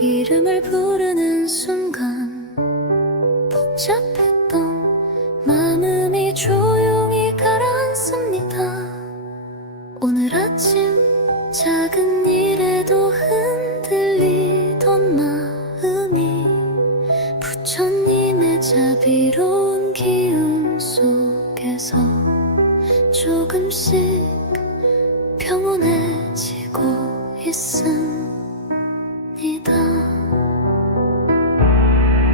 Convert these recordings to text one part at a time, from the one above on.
이름을 부르는 순간 복잡했던 마음이 조용히 가라앉습니다. 오늘 아침 작은 일에도 흔들리던 마음이 부처님의 자비로운 기운 속에서 조금씩 평온해지고 있습니다.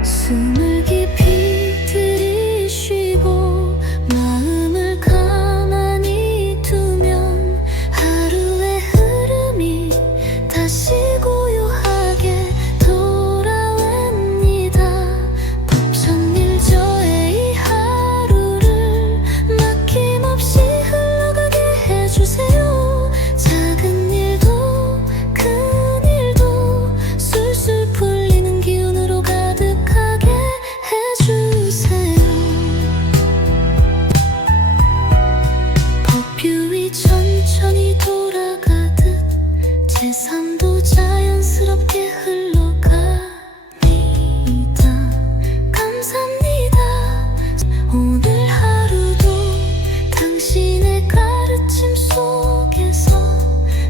숨을 깊이 들이쉬고 마음을 가만히 두면 하루의 흐름이 다시 고요하게 돌아옵니다. 벅찬일 저의 이 하루를 막힘없이 흘러가게 해주세요. 작은 일도 큰 일도 술술 풀리는 기운으로 가득하게 해주세요. 법규이 천천히 돌아가듯 제 삶도 자연스럽게 흘러갑니다. 감사합니다. 오늘 하루도 당신의 가르침 속에서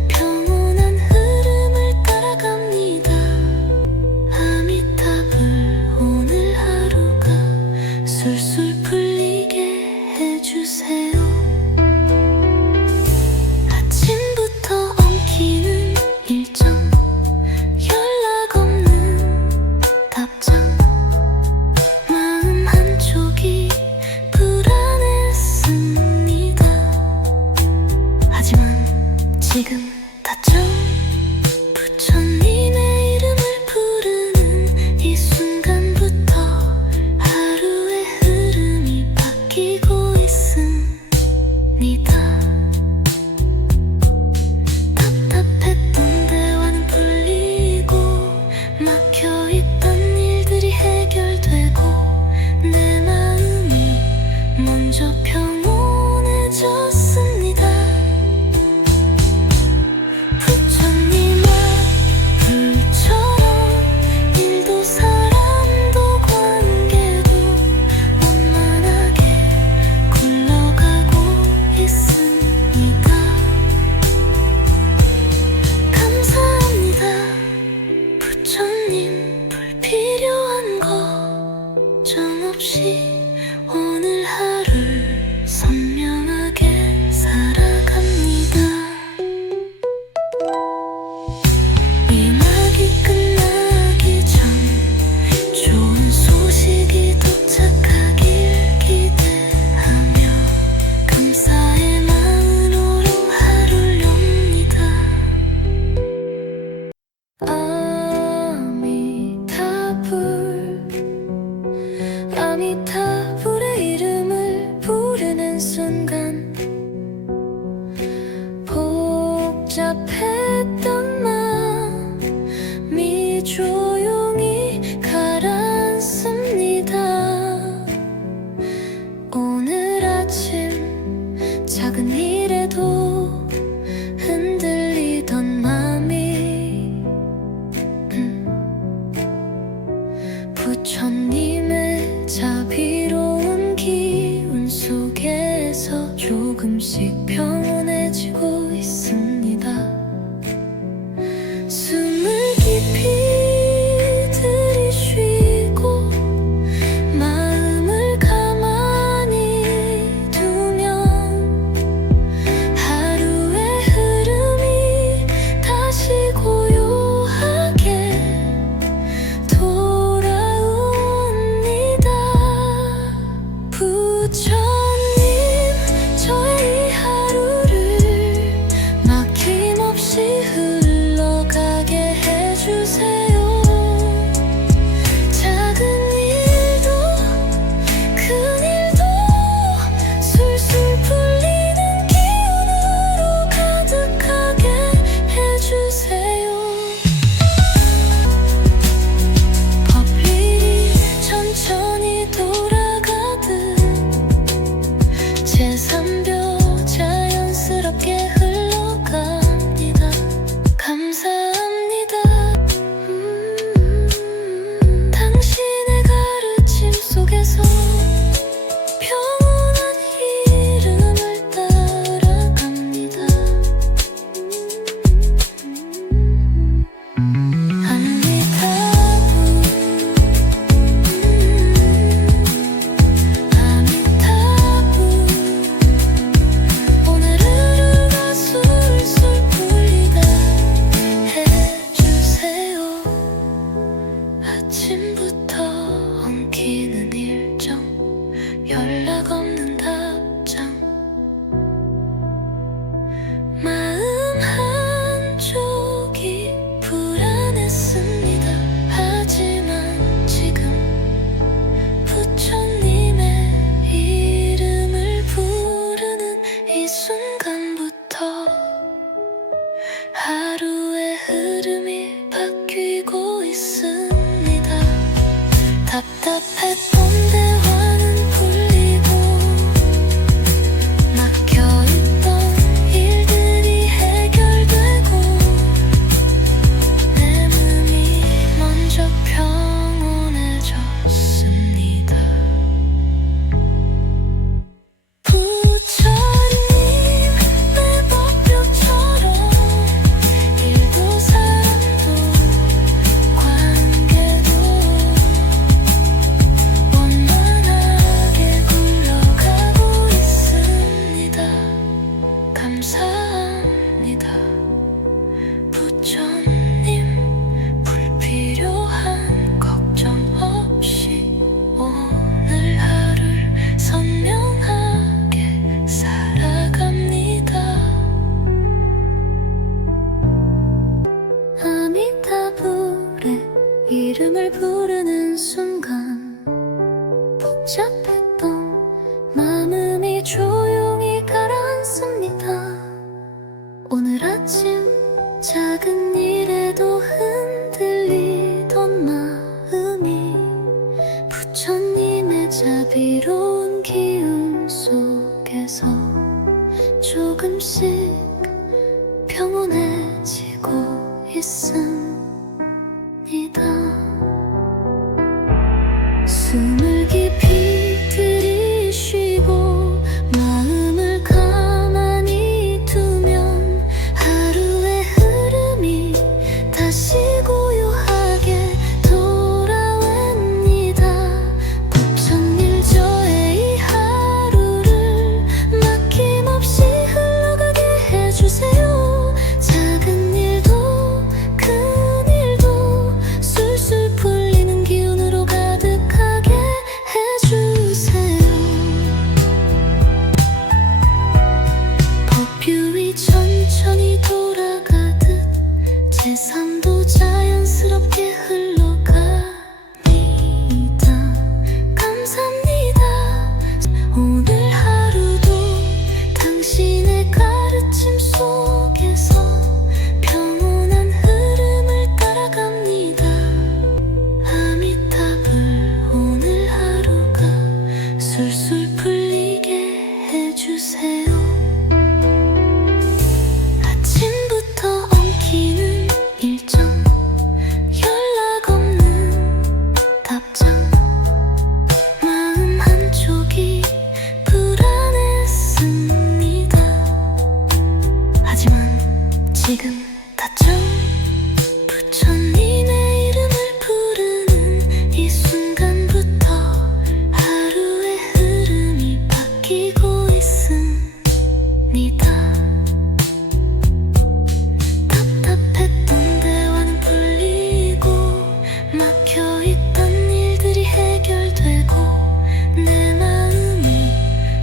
평온한 흐름을 따라갑니다. 아미타불. 오늘 하루가 술술 풀리게 해주세요. 아침부터 엉키는 일정, 연락 이름을 부르는 순간 복잡했던 마음이 조용히 가라앉습니다. 오늘 아침 작은 일에도 흔들리던 마음이 부처님의 자비로운 기운 속에서 조금씩 평온해지고 있습니다. 숨을 깊이 들이쉬고 마음을 가만히 두면 하루의 흐름이 다시 고요하게 돌아옵니다. 벅찬 저의 이 하루를 막힘없이 흘러가게 해주세요. 작은 일도 큰 일도 술술 풀리는 기운으로 가득하게 해주세요. 법규이 천천히 돌아가듯 제 삶도 자연스럽게 흘러갑니다. 감사합니다. 오늘 하루도 당신의 가르침 속에서 평온한 흐름을 따라갑니다. 아미타불. 오늘 하루가 술술 풀리게 해주세요. 아침부터 엉키는 일정, 연락 없는 답장, 마음 한쪽이 불안했습니다. 하지만 지금 다정 부처님의 이름을 부르는 이 순간부터 하루의 흐름이 바뀌고 있습니다. 답답했던 대화는 풀리고 막혀있던 일들이 해결되고 내 마음이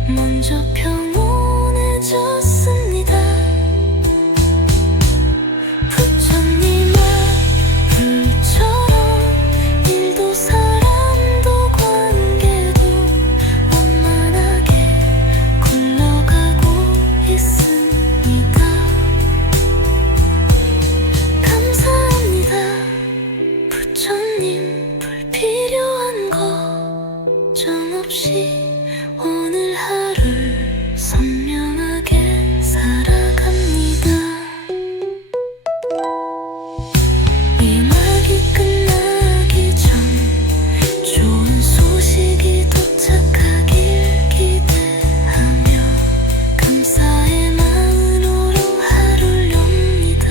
먼저 평온해졌습니다. 부처님의 불처럼 일도 사람도 관계도 원만하게 굴러가고 있습니다. 감사합니다. 부처님. 불필요한 걱정 없이 오늘 하루를 선명하게 살아갑니다. 음악이 끝나기 전 좋은 소식이 도착하길 기대하며 감사의 마음으로 하루를 엽니다.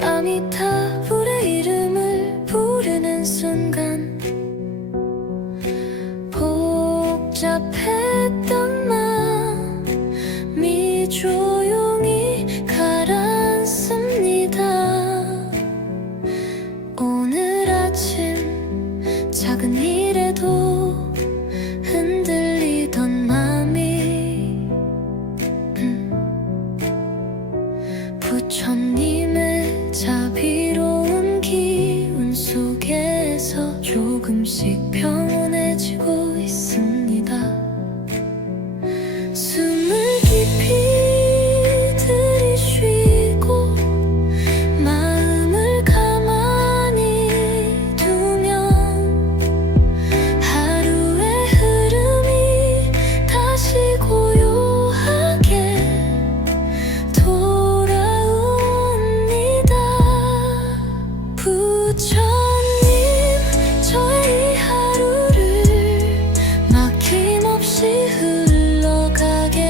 아미타불의 이름을 부르는 순간 복잡했던 마음이 조용히 가라앉습니다. 오늘 아침 작은 일에도 흔들리던 마음이 부처님의 자비로운 기운 속에서 조금씩 평온해지고 있습니다. 숨을 깊이 들이쉬고 마음을 가만히 두면 하루의 흐름이 다시 고요하게 돌아옵니다. 부처님, 저의 이 하루를 막힘없이 흘러가게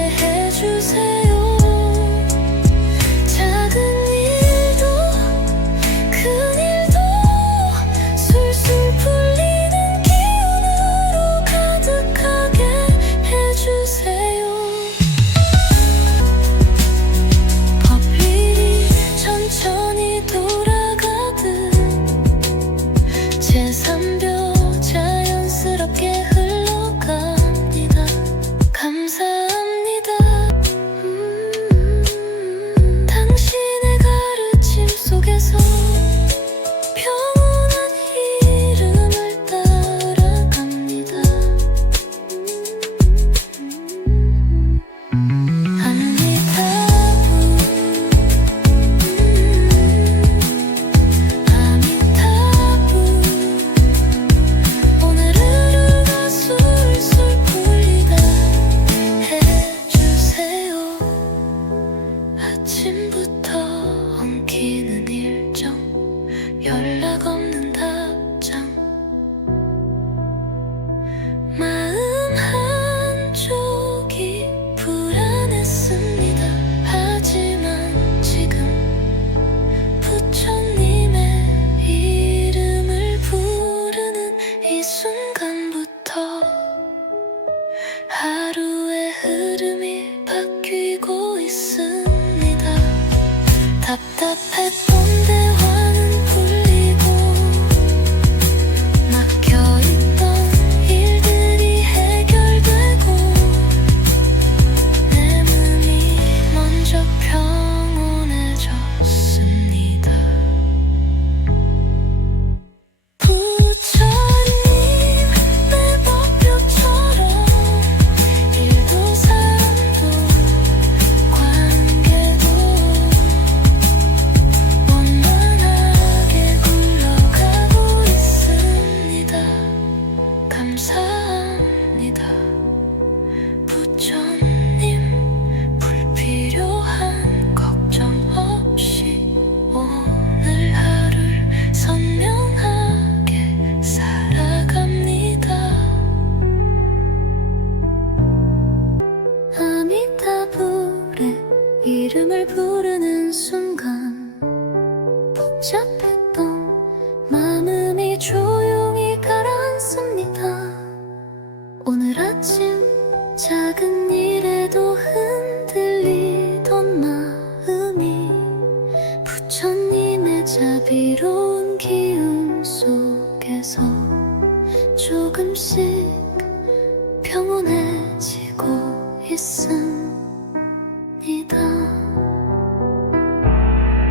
있습니다.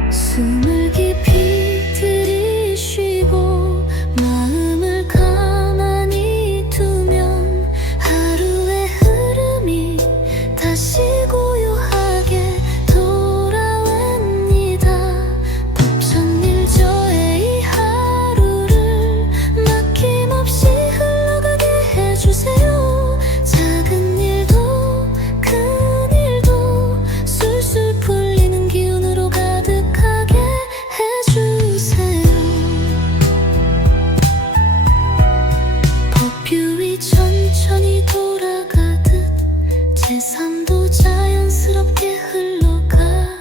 숨을 깊이 들이쉬고 마음을 가만히 두면 하루의 흐름이 다시 고요하게 돌아옵니다. 벅찬 저의 이 하루를 막힘없이 흘러가게 해주세요. 작은 일도 큰 일도 술술 풀리는 기운으로 가득하게 해주세요. 법규이 천천히 돌아가듯 제 삶도 자연스럽게 흘러갑니다.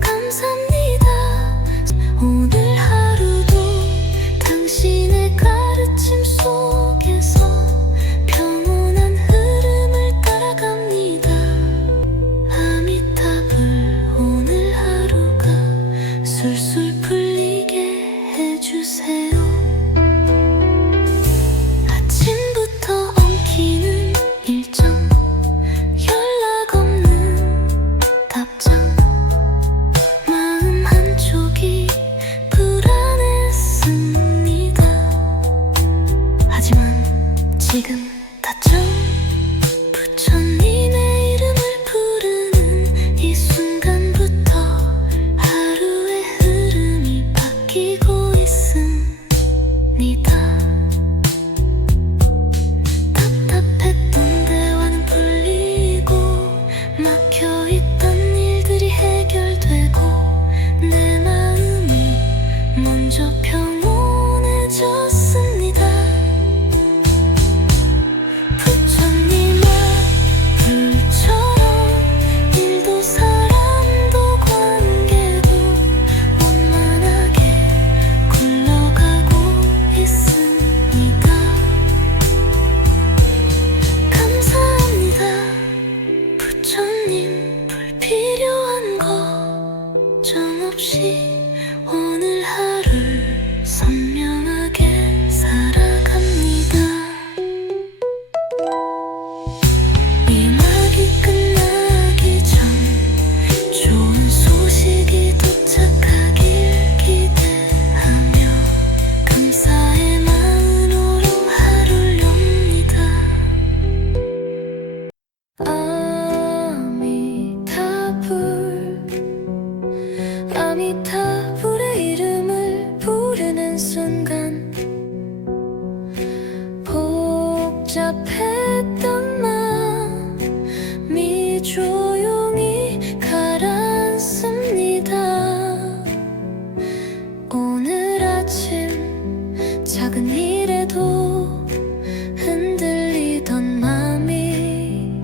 감사합니다. 오늘 하루도 당신의 가르침 속에서 평온한 흐름을 따라갑니다. 아미타불. 오늘 하루가 술술 풀리게 해주세요. 아침부터 엉키는 일정, 연락 없는 답장, 마음 한쪽이 불안했습니다. 하지만 지금 다정 부처님의 이름을 부르는 이 순간부터 하루의 흐름이 바뀌고 있습니다. 답답했던 대화는 풀리고 막혀있던 일들이 해결되고 내 마음이 먼저 평온해졌습니다. 부처님의 불처럼 일도 사람도 관계도 원만하게 굴러가고 있습니다. 감사합니다. 부처님. 불필요한 걱정 없이 오늘 하루를 선명하게 살아갑니다. 일막이 끝나기 전 좋은 소식이 도착하길 기대하며 감사의 마음으로 하루를 엽니다. 아미타불의 이름을 부르는 순간 복잡했던 마음이 조용히 가라앉습니다. 오늘 아침 작은 일에도 흔들리던 마음이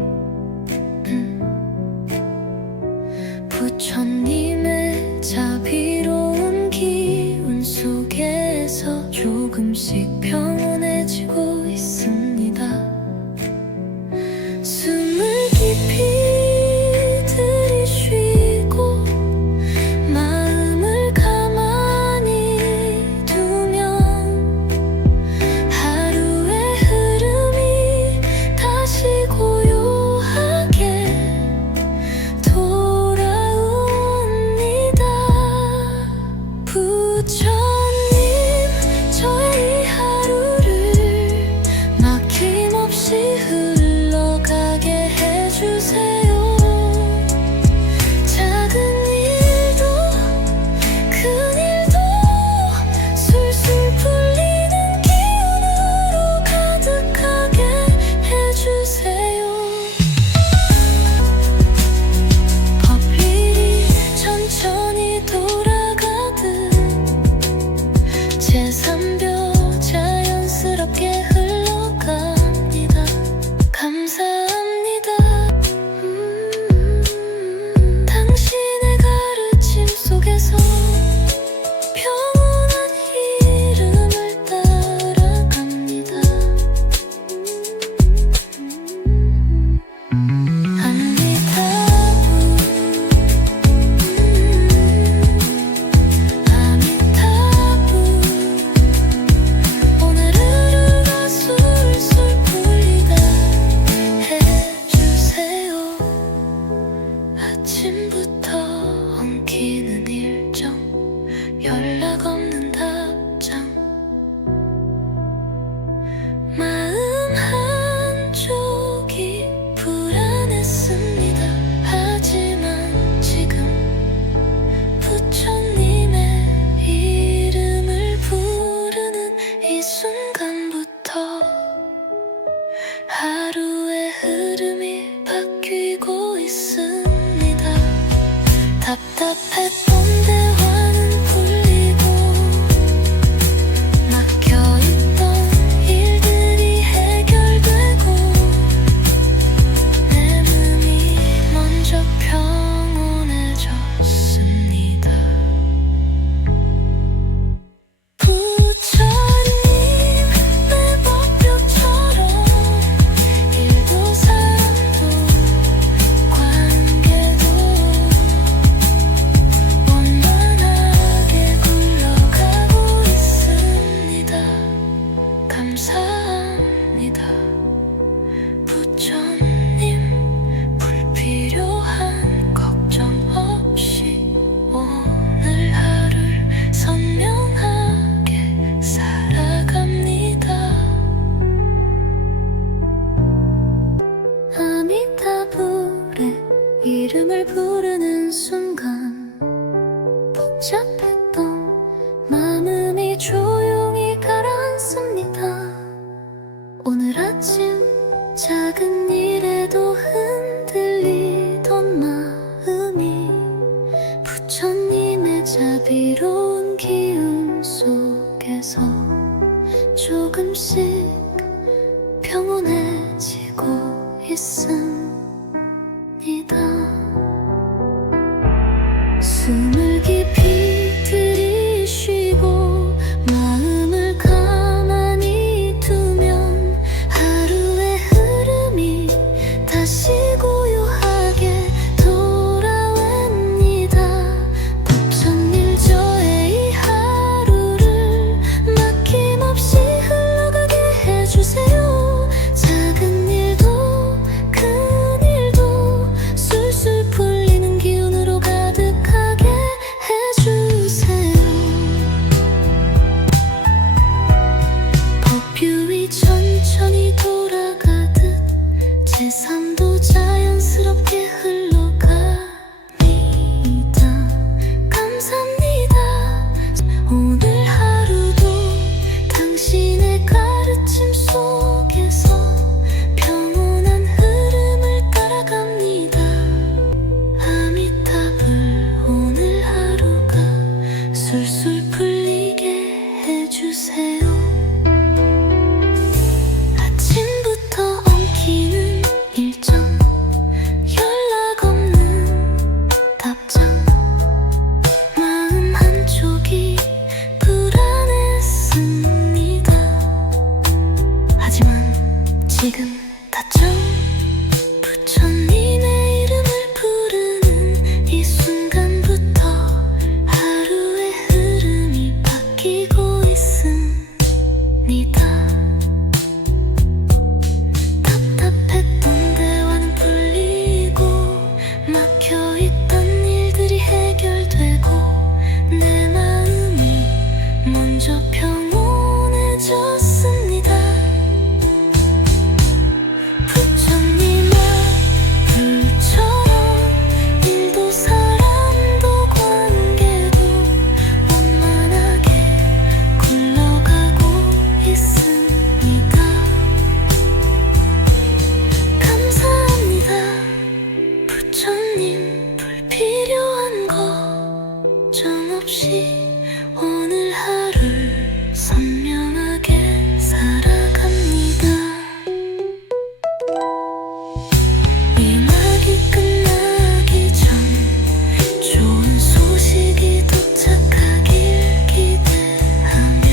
이름을 부르는 순간 복잡했던 마음이 조용히 가라앉습니다. 오늘 아침 작은 일에도 흔들리던 마음이 부처님의 자비로운 기운 속에서 조금씩 평온해지고 있습니다. 숨을 깊이 들이쉬고 마음을 가만히 두면 하루의 흐름이 다시 고요하게 돌아옵니다. 부처님 저의 이 하루를 막힘없이 흘러가게 해주세요. 작은 일도 큰 일도 술술 풀리는 기운으로 가득하게 해주세요. 법규이 천천히 돌아가듯 제 삶도 자연스럽게 흘러갑니다. 감사합니다. 오늘 하루도 당신의 가르침 속에서 평온한 흐름을 따라갑니다. 아미타불 오늘 하루가 술술 풀리게 해주세요. 아침부터 엉키는 일정, 연락 없는 답장, 마음 한쪽이 불안했습니다. 하지만 지금 다정 부처님의 이름을 부르는 이 순간부터 하루의 흐름이 바뀌고 있습니다. 답답했던 대화는 풀리고 막혀있던 일들이 해결되고 내 마음이 먼저 평온해졌습니다. 부처님의 불처럼 일도 사람도 관계도 원만하게 굴러가고 있습니다. 감사합니다. 부처님 불필요한 걱정 없이 오늘 하루를 선명하게 살아갑니다. 이 낙이 끝나기 전 좋은 소식이 도착하길 기대하며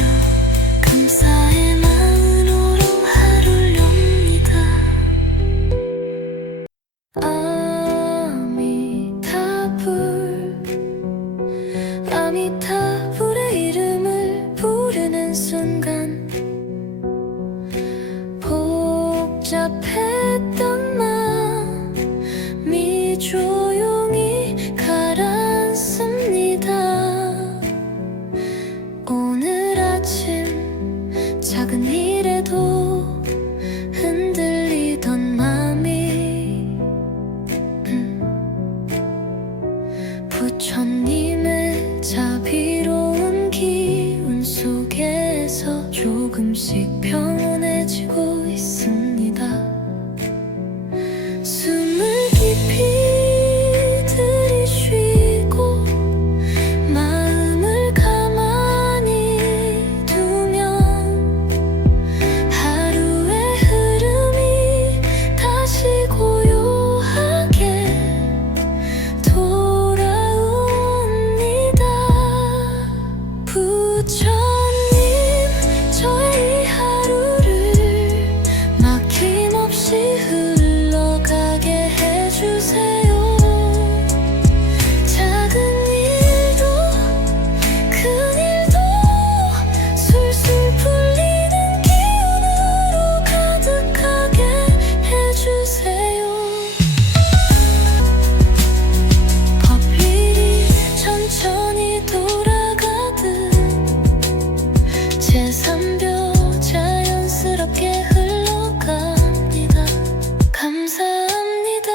감사의 마음으로 하루를 엽니다. 아미타불의 이름을 부르는 순간 복잡했던 마음이 조용히 가라앉습니다. 오늘 아침 작은 일에도 흔들리던 마음이 부처님의 자비로운 기운 속에서 조금씩 평온해지고 있습니다. 숨을 깊이 들이쉬고 마음을 가만히 두면 하루의 흐름이 다시 고요하게 돌아옵니다. 부처님 저의 이 하루를 막힘없이 흘러가게 해주세요. 작은 일도 큰 일도 술술 풀리는 기운으로 가득하게 해주세요. 법일이 천천히 돌아가듯 제 삶도 자연스럽게 흘러갑니다. 감사합니다.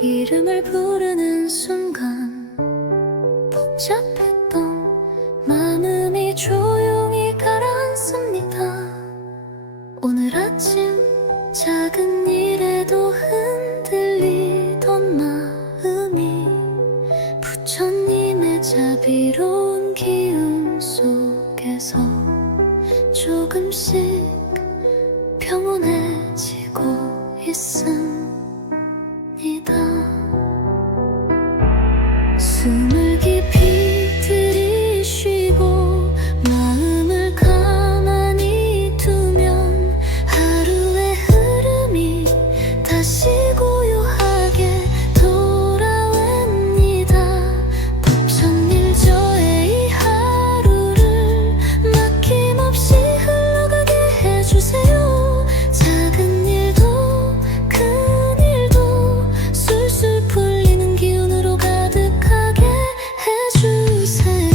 이름을 부르는 순간 복잡했던 마음이 조용히 가라앉습니다. 오늘 아침 작은 일에도 흔들리던 마음이 부처님의 자비로운 기운 속에서 조금씩 평온해지고 있습니다. 숨을 깊이 들이쉬고 마음을 가만히 두면 하루의 흐름이 다시 고요하게 돌아옵니다. 벅찬 저의 이 하루를 막힘없이 흘러가게 해주세요. 작은 일도 큰 일도 술술 풀리는 기운으로 가득하게 해주세요.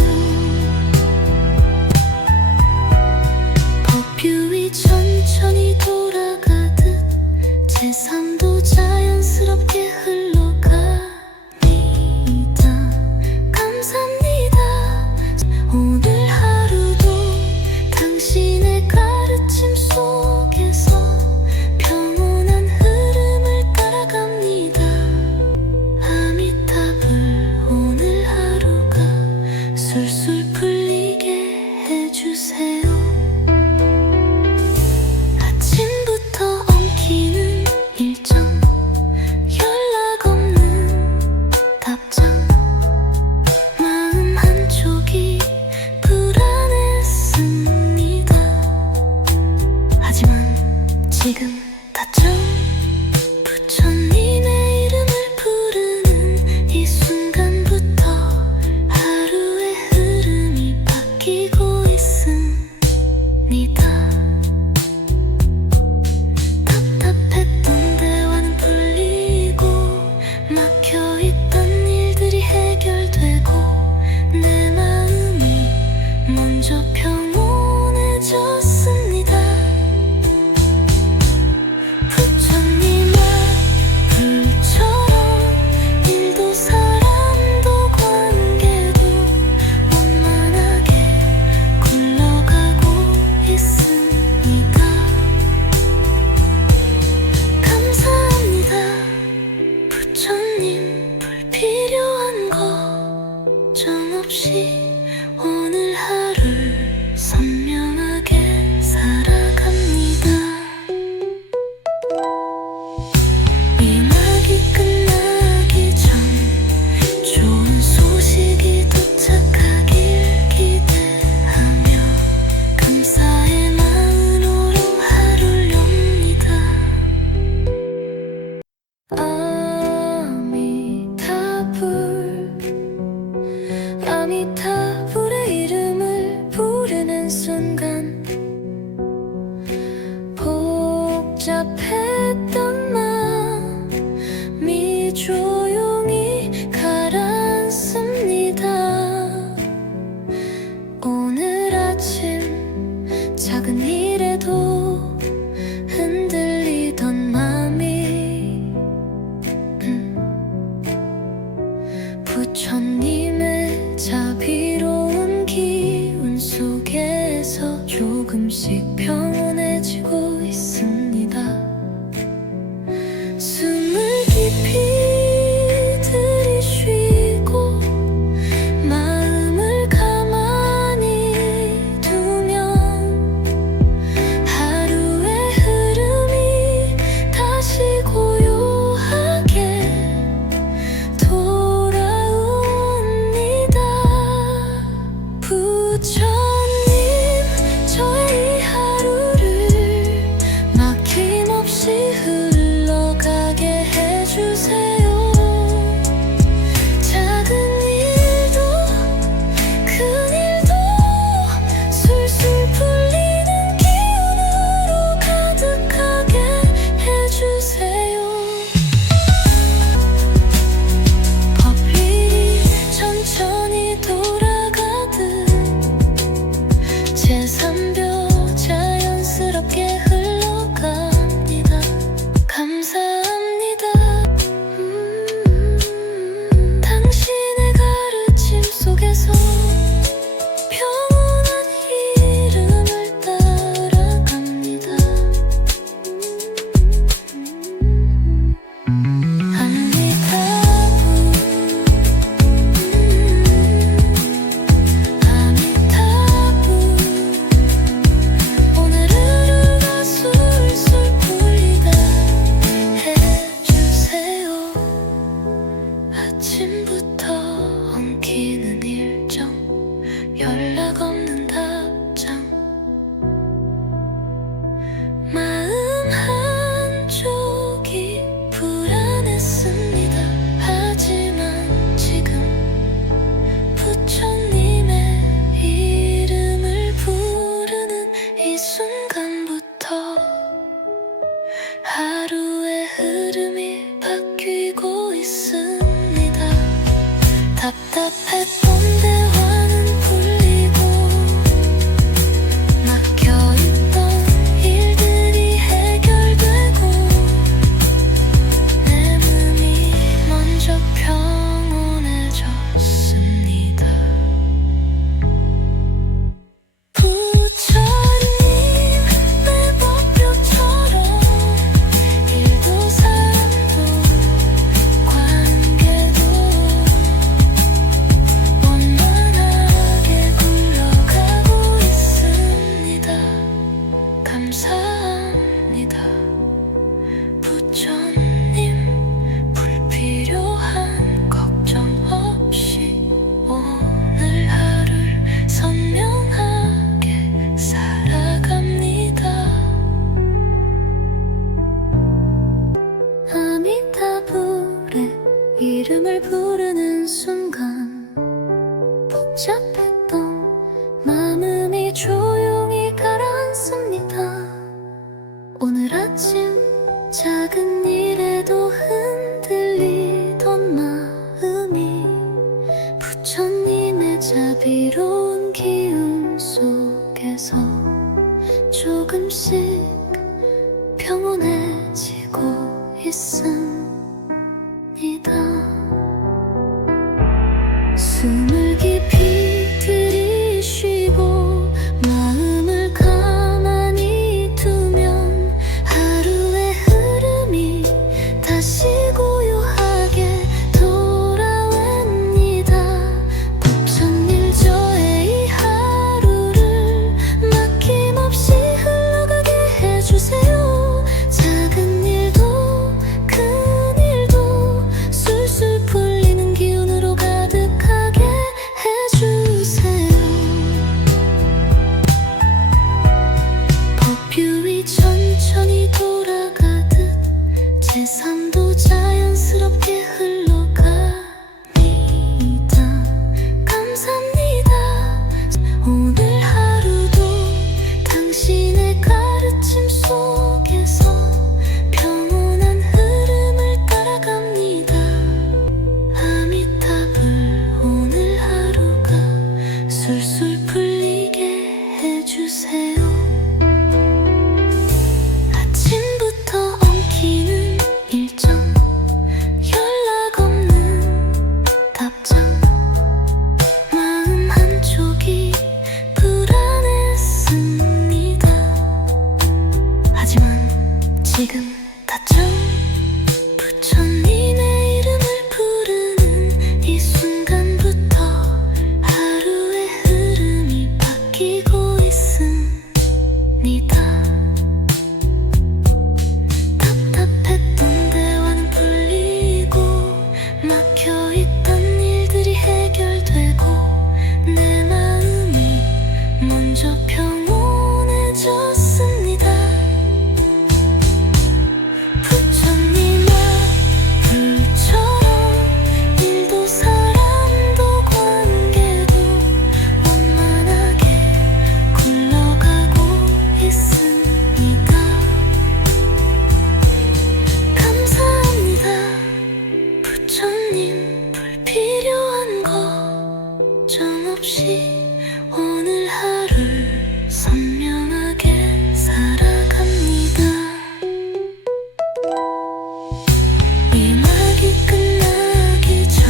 법규이 천천히 돌아가듯 제 삶도 자연스럽게 흘러갑니다. 감사합니다. 오늘 하루도 당신의 가르침 속에서 평온한 흐름을 따라갑니다. 아미타불. 오늘 하루가 술술 풀리게 해주세요. 아침부터 엉키는 일정, 연락 없는 답장, 마음 한쪽이 불안했습니다. 하지만 지금 다정 부처님의 이름을 부르는 이 순간부터 하루의 흐름이 바뀌고 있습니다. 답답했던 대화는 풀리고 막혀있던 일들이 해결되고 내 마음이 먼저 평온해졌습니다. 부처님의 불처럼 일도 사람도 관계도 원만하게 굴러가고 있습니다. 감사합니다. 부처님. 불필요한 걱정 없이 오늘 하루를 선명하게 살아갑니다. 음악이 끝나기 전 좋은 소식이 도착하길 기대하며 감사의 마음으로 하루를 엽니다. 아미타불의 이름을 부르는 순간 복잡했던 마음이 조용히 가라앉습니다. 오늘 아침 작은 일에도 흔들리던 마음이 부처님의 자비로운 기운 속에서 조금씩 평온해지고 있습니다. 숨을 깊이 들이쉬고 마음을 가만히 두면 하루의 흐름이 다시 고요하게 돌아옵니다. 부처님, 저의 이 하루를 막힘없이 흘러가게 해주세요. 작은 일도 큰 일도 술술 풀리는 기운으로 가득하게 해주세요. 법이 천천히 돌아가듯 제 삶도 자연스럽게 흘러갑니다. 감사합니다. 이름을 부르는 순간 복잡했던 마음이 조용히 가라앉습니다. 오늘 아침 작은 일에도 흔들리던 마음이 부처님의 자비로운 기운 속에서 조금씩 평온해지고 있습니다. 숨을 깊이 들이쉬고 마음을 가만히 두면 하루의 흐름이 다시 고요하게 돌아옵니다. 벅찬일 저의 이 하루를 막힘없이 흘러가게 해주세요. 작은 일도 큰 일도 술술 풀리는 기운으로 가득하게 해주세요. 법규이 천천히 돌아가듯 제 삶도 자연스럽게 흘러갑니다. 감사합니다. 오늘 하루도 당신의 가르침 속에서 평온한 흐름을 따라갑니다. 아미타불. 오늘 하루가 술술 풀리게 해주세요. 아침부터 엉키는 일정, 연락 없는 답장, 마음 한쪽이 불안했습니다. 하지만 지금 다정 부처님의 이름을 부르는 이 순간부터 하루의 흐름이 바뀌고 있습니다. 답답했던 대화는 풀리고 막혀있던 일들이 해결되고 내 마음이 먼저 평온해졌습니다. 부처님의 불처럼 일도 사람도 관계도 원만하게 굴러가고 있습니다. 감사합니다. 부처님. 불필요한 걱정 없이 오늘 하루를 선명하게 살아갑니다. 이 낙이 끝나기 전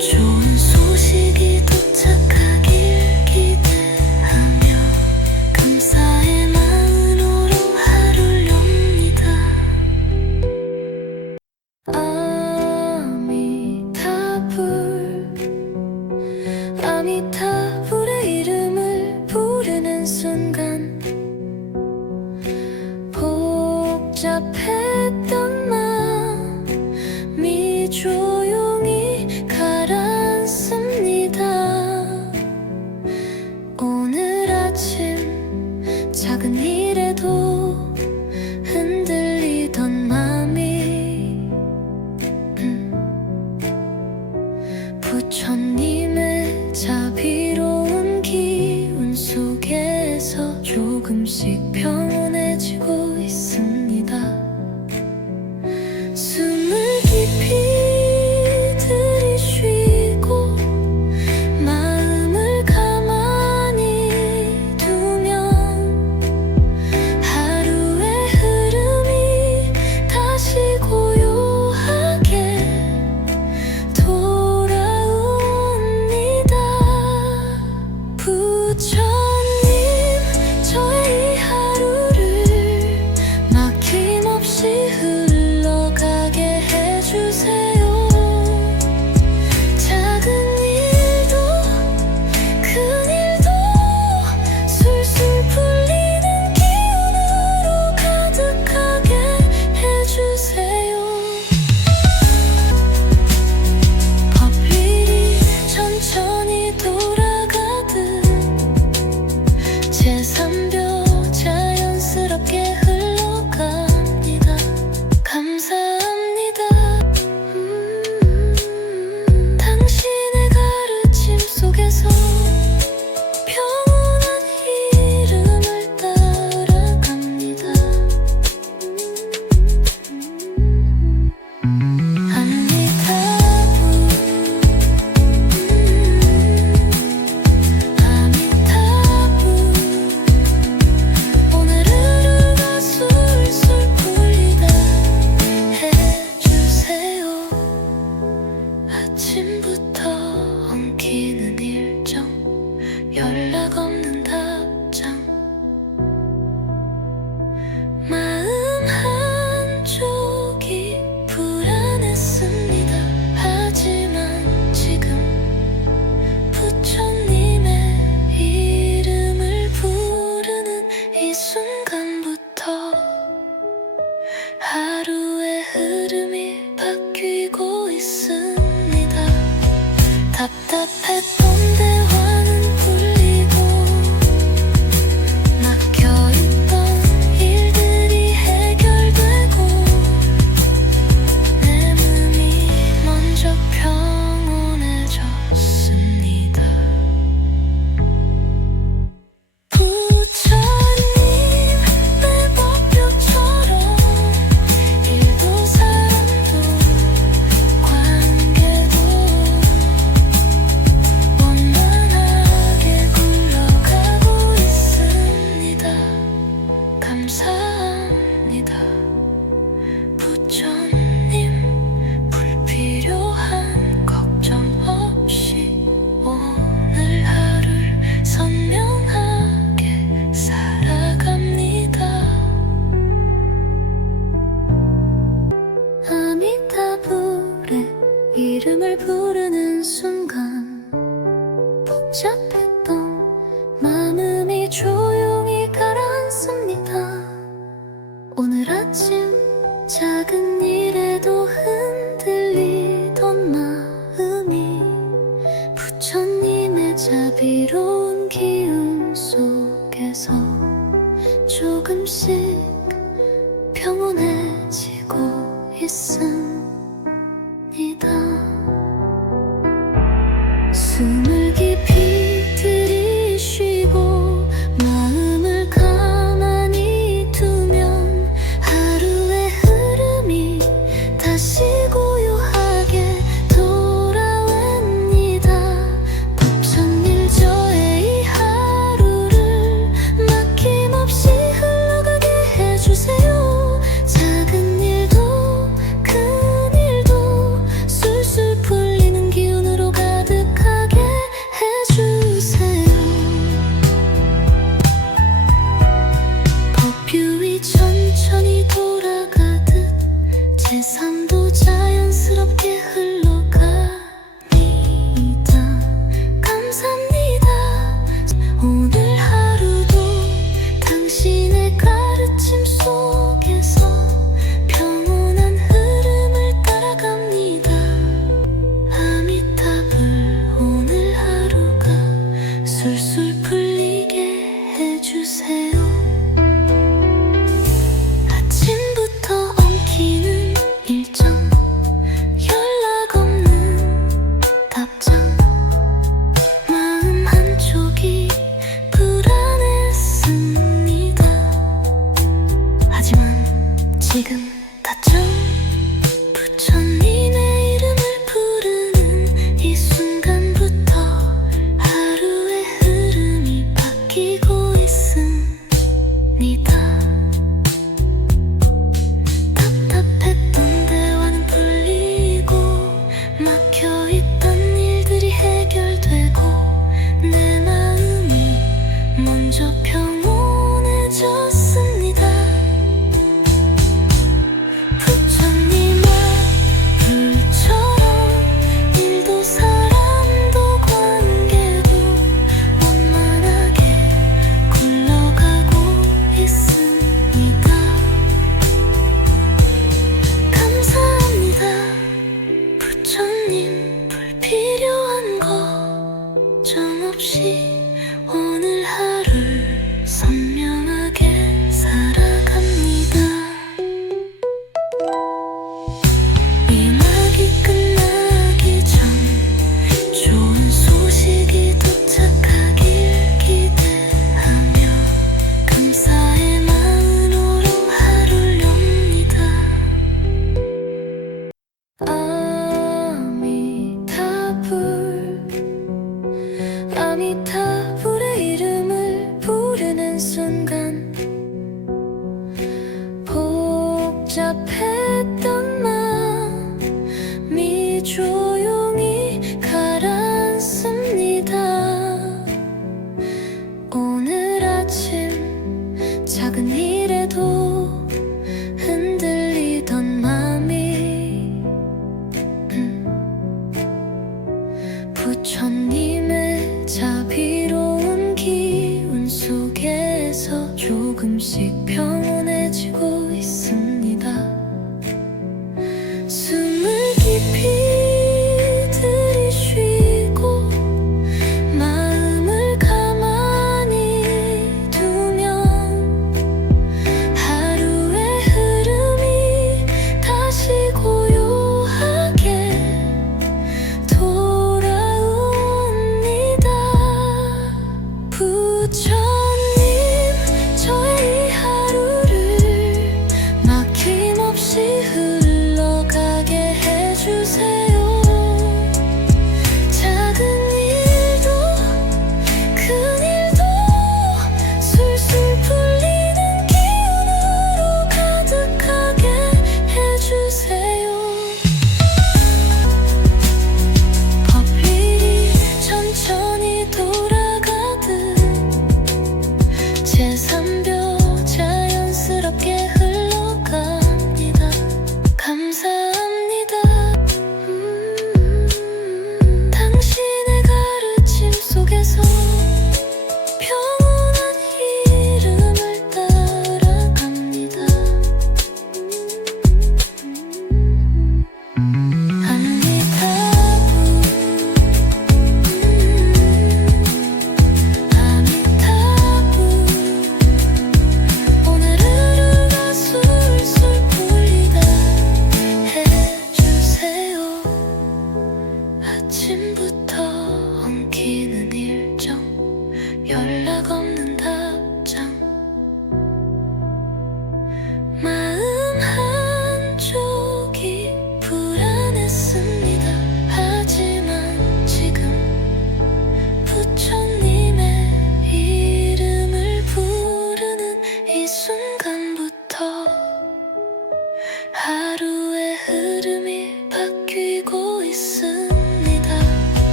좋은 소식이 도착하길 기대하며 감사의 마음으로 하루를 엽니다. 아미타불의 이름을 부르는 순간 복잡했던 마음이 조용히 가라앉습니다. 오늘 아침 작은 일에도 흔들리던 마음이 부처님의 자비로운 기운 속에서 조금씩 평온해지고 있습니다. 이름을 부르는 순간 복잡했던 마음이 조용히 가라앉습니다. 오늘 아침 작은 일에도 흔들리던 마음이 부처님의 자비로운 기운 속에서 조금씩 평온해지고 있습니다. 숨을 깊이 들이쉬고 마음을 가만히 두면 하루의 흐름이 다시 고요하게 돌아옵니다. 벅찬일 저의 이 하루를 막힘없이 흘러가게 해주세요. 작은 일도 큰 일도 술술 풀리는 기운으로 가득하게 해주세요. 법규이 천천히 돌아가듯 제 삶도 자연스럽게 흘러갑니다. 감사합니다. 오늘 하루도 당신의 가르침 속에서 평온한 흐름을 따라갑니다. 아미타불 오늘 하루가 술술 풀리게 해주세요. 아침부터 엉키는 일정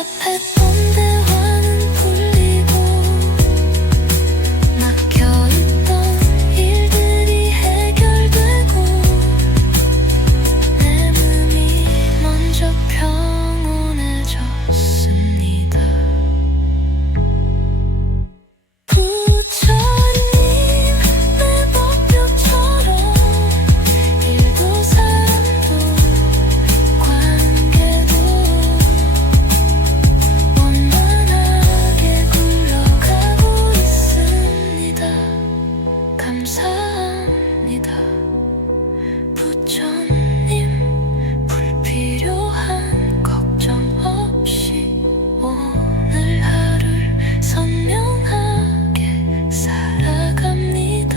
답답했던 대화는 풀리고 막혀있던 일들이 해결되고 내 몸이 먼저 평온해졌습니다. 부처님 내 법벽처럼 일도 사람도 관계도 원만하게 굴러가고 있습니다. 감사합니다. 부처님 불필요한 걱정 없이 오늘 하루를 선명하게 살아갑니다.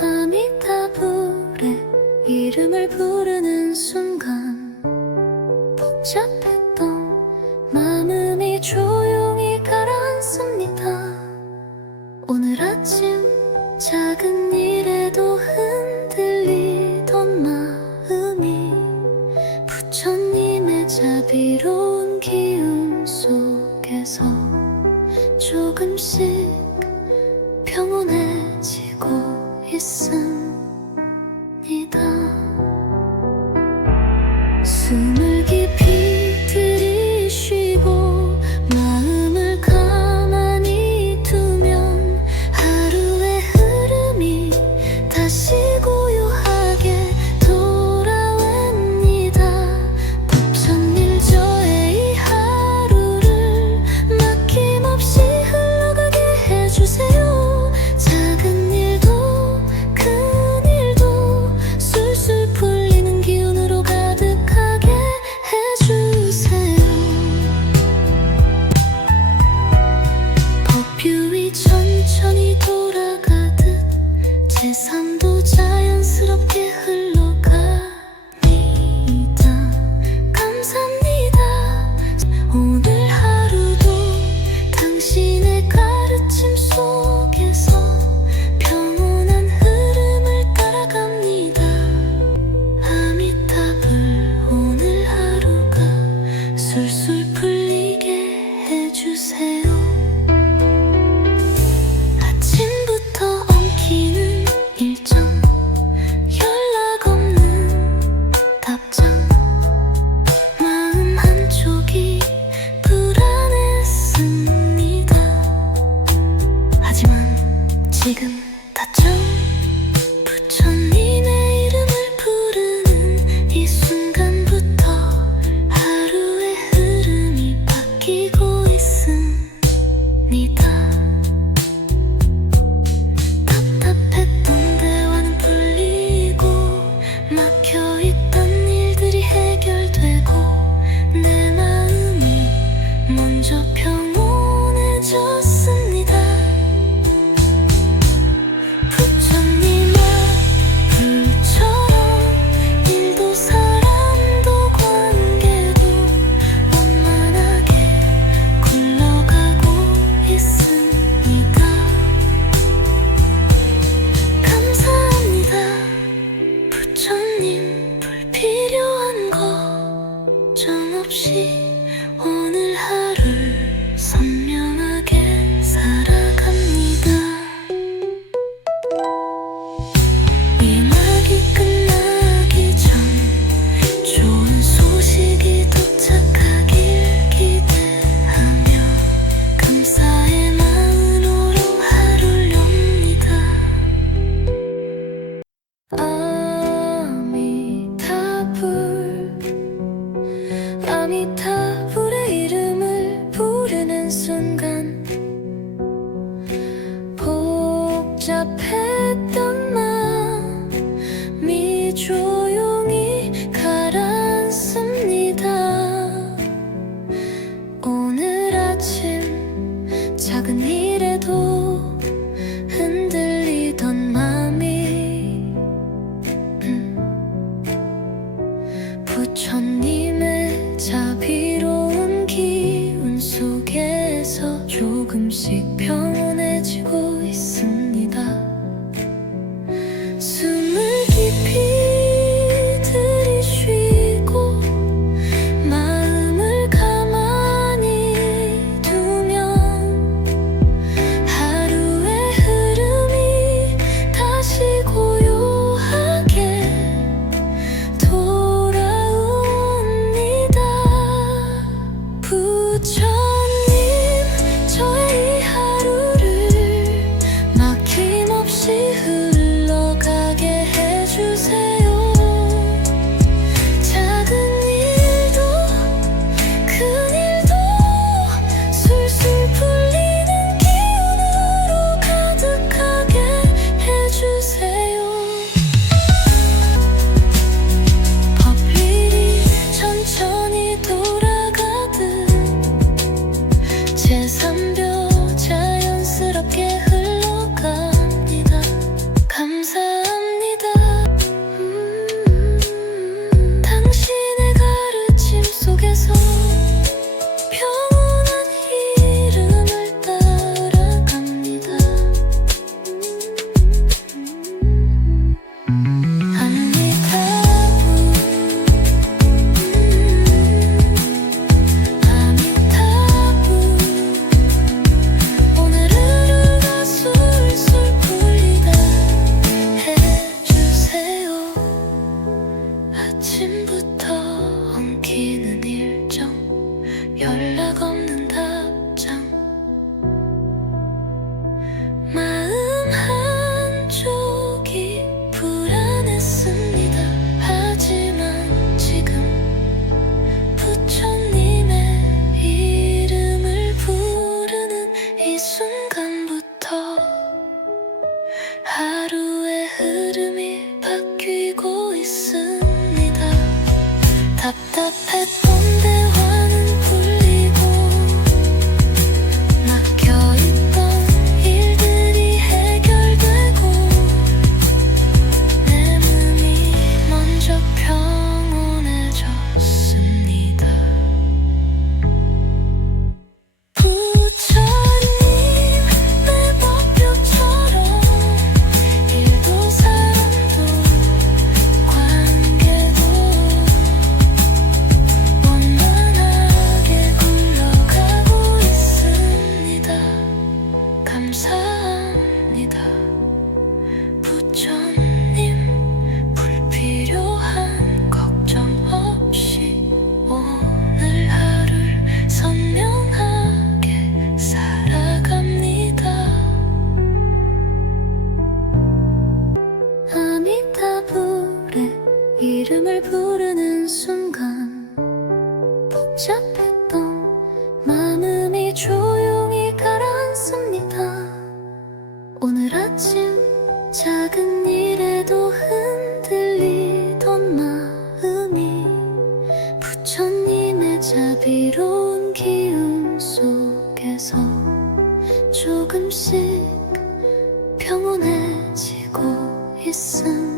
아미타불의 이름을 부르는 순간 복잡했던 마음이 조용히 가라앉습니다. 오늘 아침 작은 일에도 흔들리던 마음이 부처님의 자비로운 기운 속에서 조금씩 평온해지고 있습니다. 숨을 깊이 들이쉬고 마음을 가만히 두면 하루의 흐름이 다시 고요하게 돌아옵니다. 부처님 저의 이 하루를 막힘없이 흘러가게 해주세요. 작은 일도 큰 일도 술술 풀리는 기운으로 가득하게 해주세요. 법규이 천천히 돌아가듯 제 삶도 자연스럽게 흘러갑니다. 감사합니다. 오늘 하루도 당신의 가르침 속에서 평온한 흐름을 따라갑니다. 아미타불 오늘 하루가 술술 풀리게 해주세요. 아침부터 엉키는 일정, 연락 없는 답장, 마음 한쪽이 불안했습니다. 하지만 지금 다정 부처님의 이름을 부르는 이 순간부터 하루의 흐름이 바뀌고 있습니다. 답답했던 대화는 풀리고 막혀있던 일들이 해결되고 내 마음이 먼저 평온해졌습니다. 부처님의 불처럼 일도 사람도 관계도 원만하게 굴러가고 있습니다. 감사합니다. 부처님 불필요한 걱정 없이 오늘 하루를 선명하게 살아갑니다. 일막이 끝나기 전 좋은 소식이 도착하길 기대하며 감사의 마음으로 하루를 엽니다. 아미타불의 이름을 부르는 순간 복잡했던 마음이 조용히 가라앉습니다. 오늘 아침 작은 일에도 흔들리던 마음이 부처님의 자비로운 기운 속에서 조금씩 평온해지고 있습니다. 숨을 깊이 들이쉬고 이름을 부르는 순간 복잡했던 마음이 조용히 가라앉습니다. 오늘 아침 작은 일에도 흔들리던 마음이 부처님의 자비로운 기운 속에서 조금씩 평온해지고 있습니다.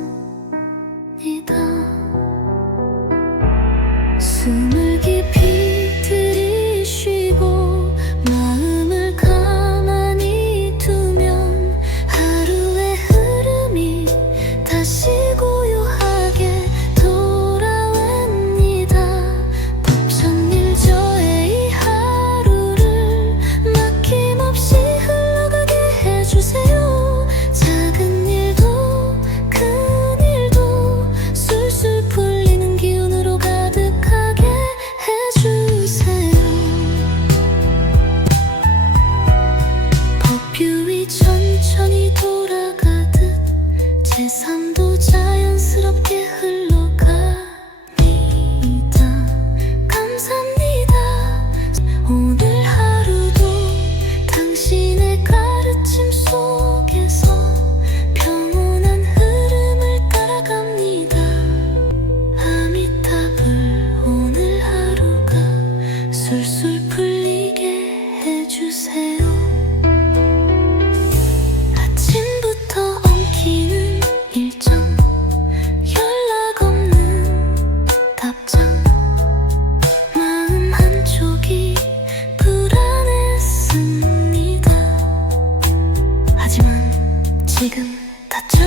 숨을 깊이 들이쉬고 마음을 가만히 두면 하루의 흐름이 다시 고요하게 돌아옵니다. 부처님 저의 이 하루를 막힘없이 흘러가게 해주세요. 작은 일도 큰 일도 술술 풀리는 기운으로 가득하게 해주세요. 법규이 천천히 돌아가듯 제 삶도 자연스럽게 흘러갑니다. 감사합니다. 오늘 하루도 당신의 가르침 속에서 평온한 흐름을 따라갑니다. 아미타불 오늘 하루가 술술 풀리게 해주세요. 아침부터 엉키는 일정, 연락 없는 답장, 마음 한쪽이 불안했습니다. 하지만 지금 다정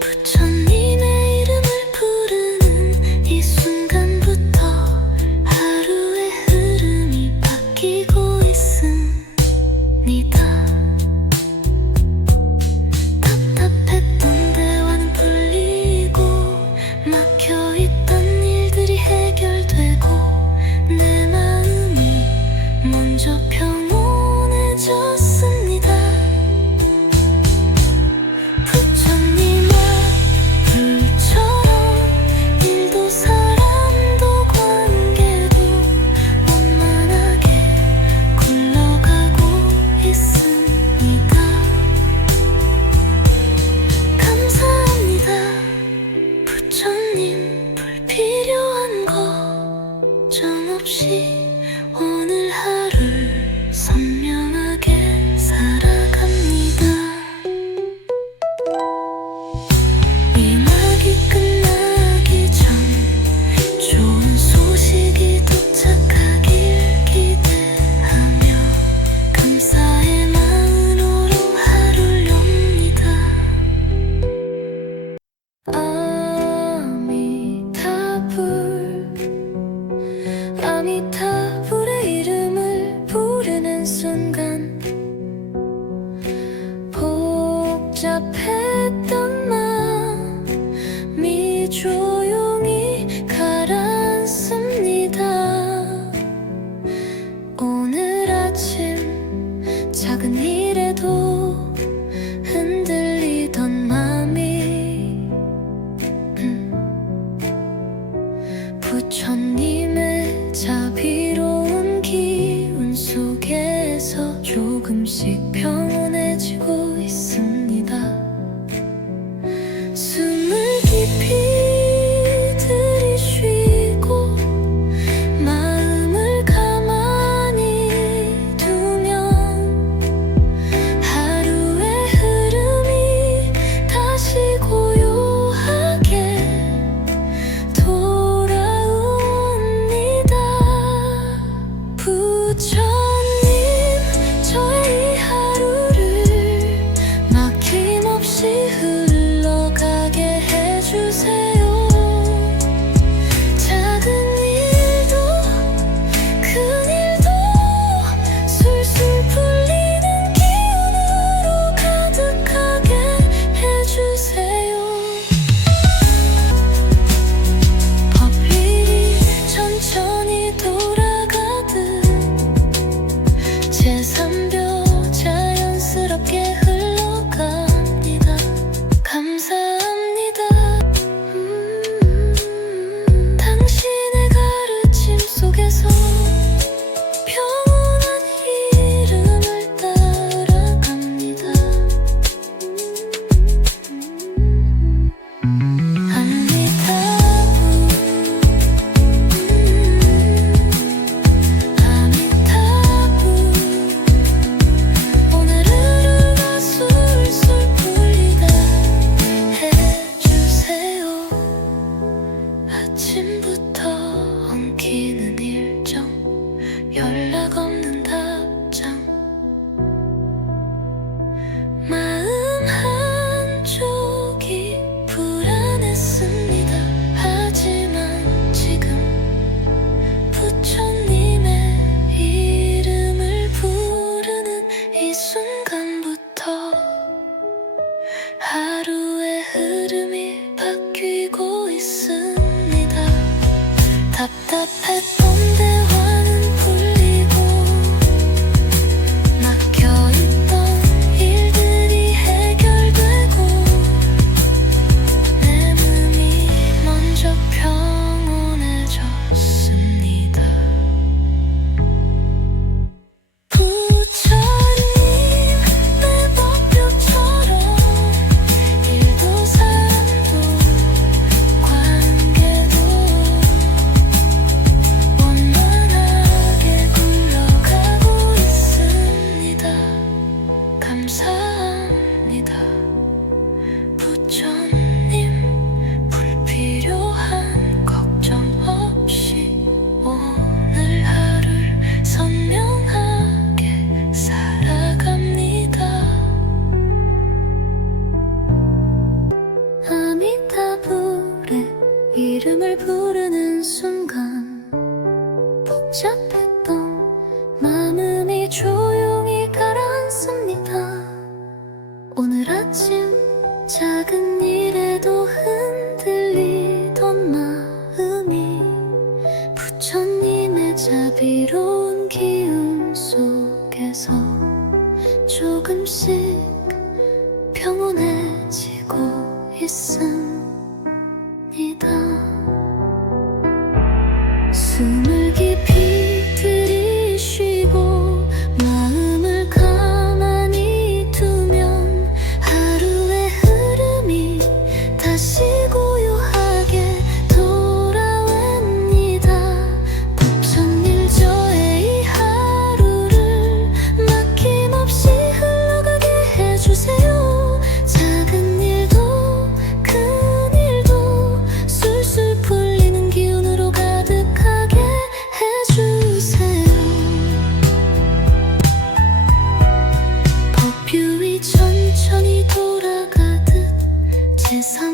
부처님의 이름을 부르는 이 순간부터 하루의 흐름이 바뀌고 있습니다. 답답했던 대화는 풀리고 막혀있던 일들이 해결되고 내 마음이 먼저 평온해졌습니다. 부처님의 불처럼 일도 사람도 관계도 원만하게 굴러가고 있습니다. 감사합니다. 부처님 불필요한 걱정 없이 오늘 하루를 선명하게 살아갑니다. 이 낙이 끝나기 전 좋은 소식이 도착하길 기대하며 감사의 마음으로 하루를 엽니다. 아미타불의 이름을 부르는 순간 복잡했던 마음이 조용히 가라앉습니다. 오늘 아침 작은 일에도 흔들리던 마음이 부처님의 자비로운 기운 속에서 조금씩 평온해지고 있습니다. 숨을 깊이 들이쉬고 마음을 가만히 두면 하루의 흐름이 다시 고요하게 돌아옵니다. 부처님 저의 이 하루를 막힘없이 흘러가게 해주세요. 작은 일도 큰 일도 술술 풀리는 기운으로 가득하게 해주세요. 법일이 천천히 돌아가듯 제 삶도 자연스럽게 흘러갑니다. 작은 일에도 흔들리던 마음이 부처님의 자비로운 기운 속에서 조금씩 평온해지고 있습니다. 숨을 깊이 들이쉬고 마음을 가만히 두면 하루의 흐름이 다시 고요하게 돌아옵니다. 부처님 저의 이 하루를 막힘없이 흘러가게 해주세요. 작은 일도 큰 일도 술술 풀리는 기운으로 가득하게 해주세요. 법규이 천천히 돌아가듯 제 삶